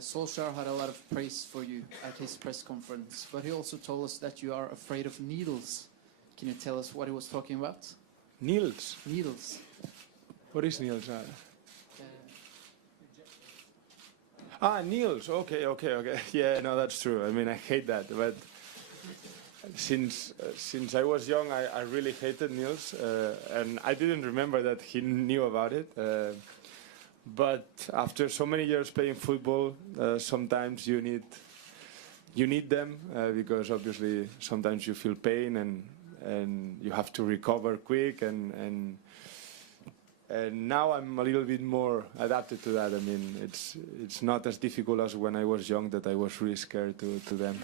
Solskjaer had a lot of praise for you at his press conference, but he also told us that you are afraid of needles. Can you tell us what he was talking about? Needles? Needles. What is needles? Needles. Okay. Yeah, no, that's true. I mean, I hate that. But since I was young, I really hated needles, and I didn't remember that he knew about it. But after so many years playing football, sometimes you need them because obviously sometimes you feel pain and you have to recover quick and now I'm a little bit more adapted to that. I mean, it's not as difficult as when I was young, that I was really scared to them.